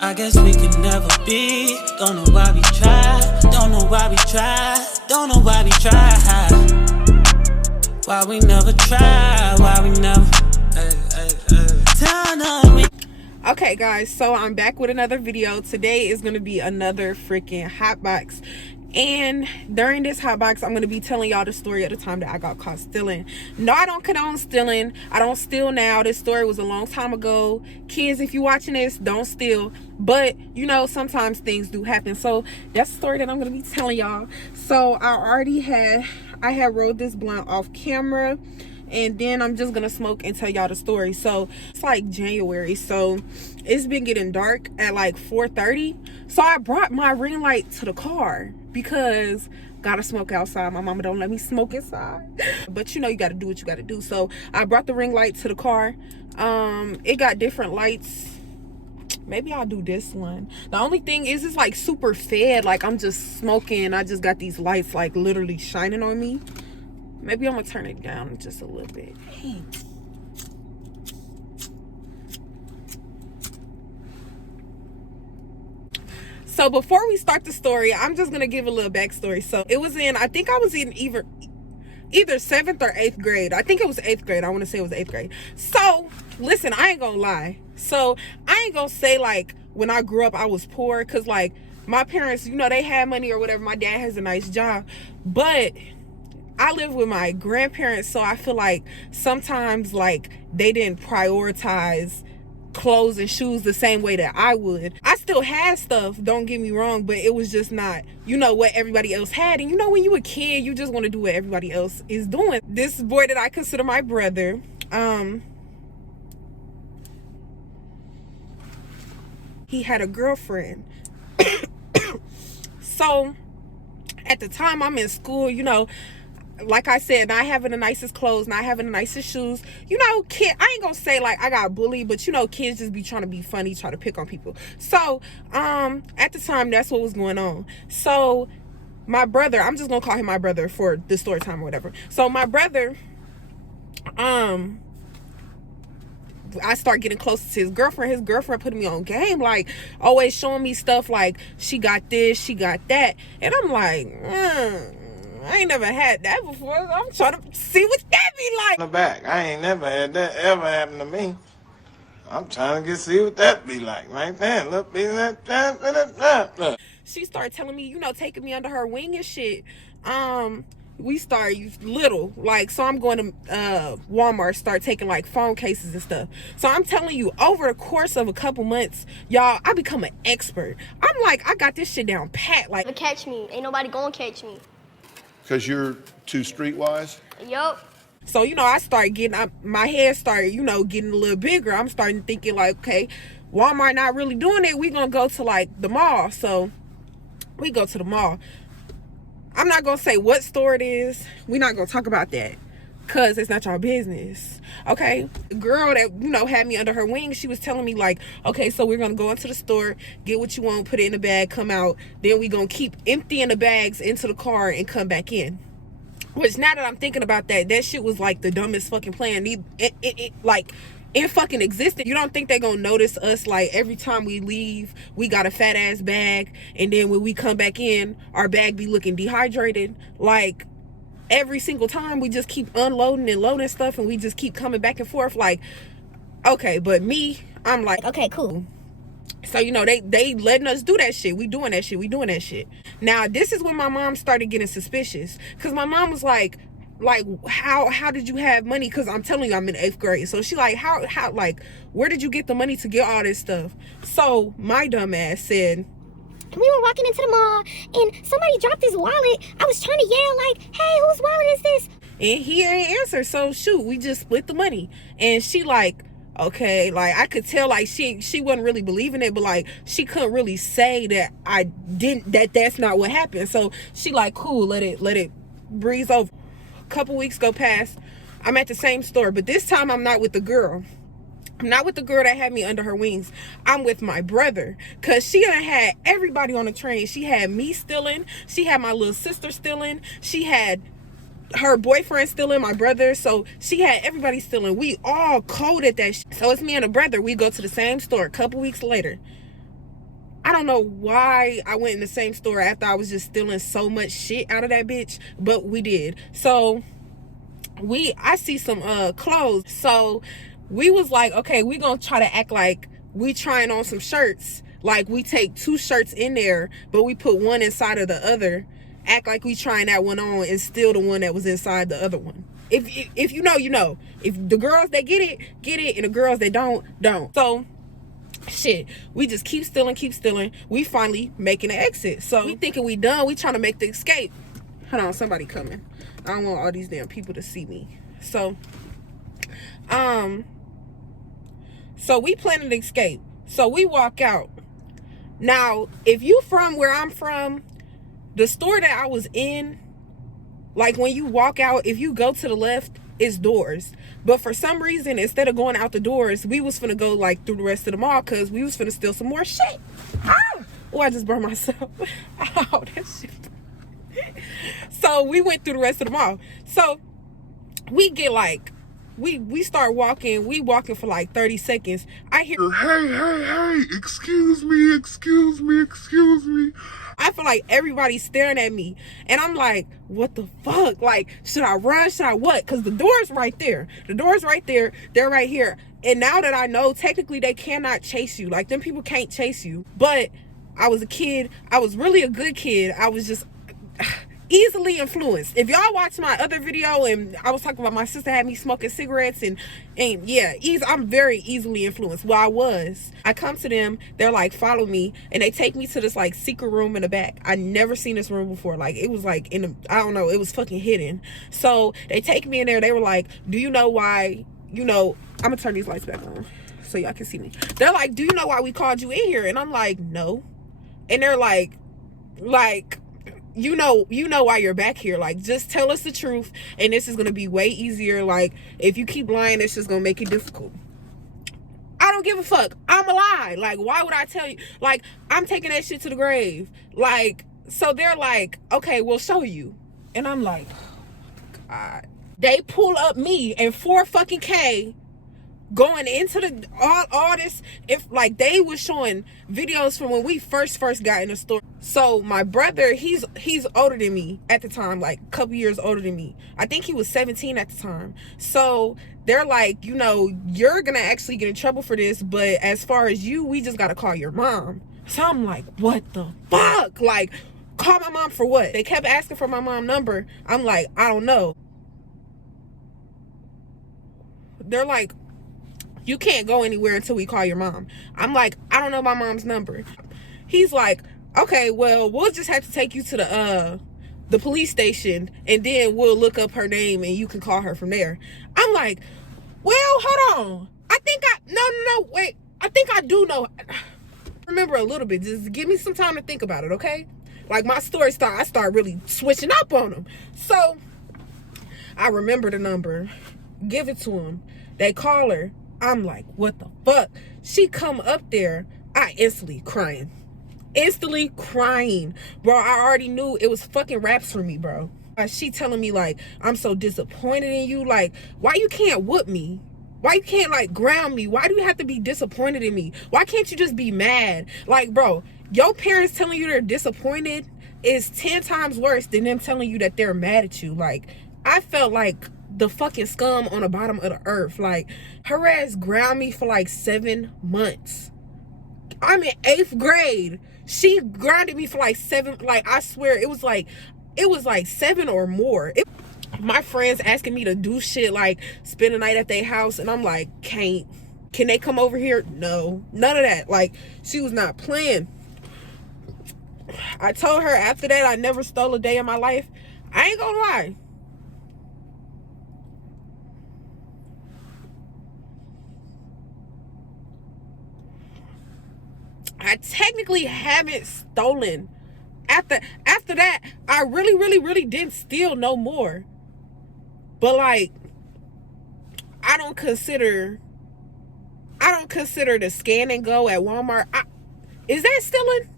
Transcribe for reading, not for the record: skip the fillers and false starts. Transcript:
I guess we can never be. Don't know why we try. Don't know why we try. Don't know why we try. Why we never try. Why we never. Okay guys, so I'm back with another video. Today is going to be another freaking hot box, and during this hot box I'm going to be telling y'all the story of the time that I got caught stealing. No, I don't condone stealing. I don't steal now. This story was a long time ago. Kids, if you watching this, don't steal, but you know, sometimes things do happen. So that's the story that I'm going to be telling y'all. So I had rolled this blunt off camera, and then I'm just gonna smoke and tell y'all the story. So it's like January, so it's been getting dark at like 4:30. So I brought my ring light to the car because gotta smoke outside. My mama don't let me smoke inside, but you know, you gotta do what you gotta do. So I brought the ring light to the car. It got different lights. Maybe I'll do this one. The only thing is, it's like super fed, like I'm just smoking. I just got these lights like literally shining on me. Maybe I'm gonna turn it down just a little bit. Dang. So before we start the story, I'm just gonna give a little backstory. So it was in, I think I was in either 7th or 8th grade. I think it was 8th grade. I want to say it was 8th grade. So listen, I ain't gonna lie. So I ain't gonna say like when I grew up I was poor, because like my parents, you know, they had money or whatever. My dad has a nice job, but I live with my grandparents, so I feel like sometimes like they didn't prioritize clothes and shoes the same way that I would. I still had stuff, don't get me wrong, but it was just not, you know, what everybody else had. And you know, when you a kid, you just want to do what everybody else is doing. This boy that I consider my brother, he had a girlfriend. So at the time I'm in school, you know, like I said, not having the nicest clothes, not having the nicest shoes, you know, I ain't gonna say like I got bullied, but you know, kids just be trying to be funny, try to pick on people. So at the time, that's what was going on. So my brother, I'm just gonna call him my brother for the story time or whatever. So my brother, I start getting close to his girlfriend. His girlfriend putting me on game, like always showing me stuff like she got this, she got that, and I'm like, I ain't never had that before. I'm trying to see what that be like. In the back, I ain't never had that ever happen to me. I'm trying to see what that be like right there. Look, look. She started telling me, you know, taking me under her wing and shit. We start little, like, so I'm going to Walmart, start taking like phone cases and stuff. So I'm telling you, over the course of a couple months, y'all, I become an expert. I'm like, I got this shit down pat. Like, catch me, ain't nobody gonna catch me. Because you're too streetwise? Yup. So, you know, I started getting, my head started, you know, getting a little bigger. I'm starting thinking like, okay, Walmart not really doing it. We gonna go to like the mall. So we go to the mall. I'm not gonna say what store it is. We're not gonna talk about that, cause it's not your business. Okay, the girl that, you know, had me under her wing, she was telling me like, okay, so we're gonna go into the store, get what you want, put it in the bag, come out, then we gonna keep emptying the bags into the car and come back in. Which, now that I'm thinking about that, that shit was like the dumbest fucking plan. It fucking existed. You don't think they gonna notice us, like every time we leave we got a fat ass bag, and then when we come back in our bag be looking dehydrated? Like every single time we just keep unloading and loading stuff, and we just keep coming back and forth. Like, okay, but me, I'm like, okay, cool. So, you know, they letting us do that shit. We doing that shit. Now this is when my mom started getting suspicious, because my mom was like how did you have money? Because I'm telling you, I'm in 8th grade. So she like, how like, where did you get the money to get all this stuff? So my dumb ass said, we were walking into the mall and somebody dropped his wallet. I was trying to yell like, hey, whose wallet is this? And he ain't answer. So shoot, we just split the money. And she like, okay, like I could tell like she wasn't really believing it, but like she couldn't really say that that's not what happened. So she like, cool, let it breeze over. Couple weeks go past, I'm at the same store, but this time I'm not with the girl. I'm not with the girl that had me under her wings. I'm with my brother, because she done had everybody on the train. She had me stealing, she had my little sister stealing, she had her boyfriend stealing, my brother. So she had everybody stealing. We all coded that shit. So it's me and a brother. We go to the same store a couple weeks later. I don't know why I went in the same store after I was just stealing so much shit out of that bitch, but we did. So I see some clothes. So we was like, okay, we gonna try to act like we trying on some shirts. Like we take 2 shirts in there, but we put one inside of the other. Act like we trying that one on and steal the one that was inside the other one. If you know, you know. If the girls that get it, and the girls that don't. So shit, we just keep stealing. We finally making an exit. So we thinking we done. We trying to make the escape. Hold on, somebody coming. I don't want all these damn people to see me. So we planning to escape. So we walk out. Now, if you from where I'm from, the store that I was in, like when you walk out, if you go to the left, it's doors. But for some reason, instead of going out the doors, we was finna go like through the rest of the mall because we was finna steal some more shit. Ah! Oh, I just burned myself. Ow, that shit. So we went through the rest of the mall. So we get like, we start walking. We walking for like 30 seconds. I hear, Hey, excuse me. I feel like everybody's staring at me. And I'm like, what the fuck? Like, should I run? Should I what? Because the door's right there. The door's right there. They're right here. And now that I know, technically they cannot chase you. Like, them people can't chase you. But I was a kid. I was really a good kid. I was just easily influenced. If y'all watch my other video and I was talking about my sister had me smoking cigarettes and yeah, I'm very easily influenced. Well, I come to them, they're like, follow me, and they take me to this like secret room in the back. I never seen this room before. Like, it was like I don't know, it was fucking hidden. So they take me in there. They were like, do you know why, I'm gonna turn these lights back on so y'all can see me. They're like, do you know why we called you in here? And I'm like, no. And they're like you know why you're back here. Like, just tell us the truth, and this is gonna be way easier. Like, if you keep lying, it's just gonna make it difficult. I don't give a fuck. I'm a lie. Like, why would I tell you? Like, I'm taking that shit to the grave. Like, so they're like, okay, we'll show you. And I'm like, God. They pull up me and 4 fucking K going into the all this. If like they was showing videos from when we first got in the store. So my brother, he's older than me at the time, like a couple years older than me. I think he was 17 at the time. So they're like, you're gonna actually get in trouble for this, but as far as you, we just gotta call your mom. So I'm like, what the fuck? Like, call my mom for what? They kept asking for my mom's number. I'm like, I don't know. They're like, you can't go anywhere until we call your mom. I'm like, I don't know my mom's number. He's like, okay, well, we'll just have to take you to the police station, and then we'll look up her name and you can call her from there. I'm like, well, hold on. Wait. I think I do know. Remember a little bit. Just give me some time to think about it, okay? Like, my story I start really switching up on them. So I remember the number. Give it to him. They call her. I'm like, what the fuck? She come up there. I instantly crying. Bro, I already knew it was fucking raps for me, bro. She telling me like, I'm so disappointed in you. Like, why you can't whoop me? Why you can't like ground me? Why do you have to be disappointed in me? Why can't you just be mad? Like, bro, your parents telling you they're disappointed is 10 times worse than them telling you that they're mad at you. Like, I felt like the fucking scum on the bottom of the earth. Like, her ass ground me for like 7 months. I'm in 8th grade. She grounded me for like 7, like, I swear it was like 7 or more. My friends asking me to do shit like spend a night at their house, and I'm like, can't. Can they come over here? No, none of that. Like, she was not playing. I told her after that I never stole a day in my life. I ain't gonna lie. I technically haven't stolen. After that, I really didn't steal no more. But like, I don't consider the scan and go at Walmart. Is that stealing?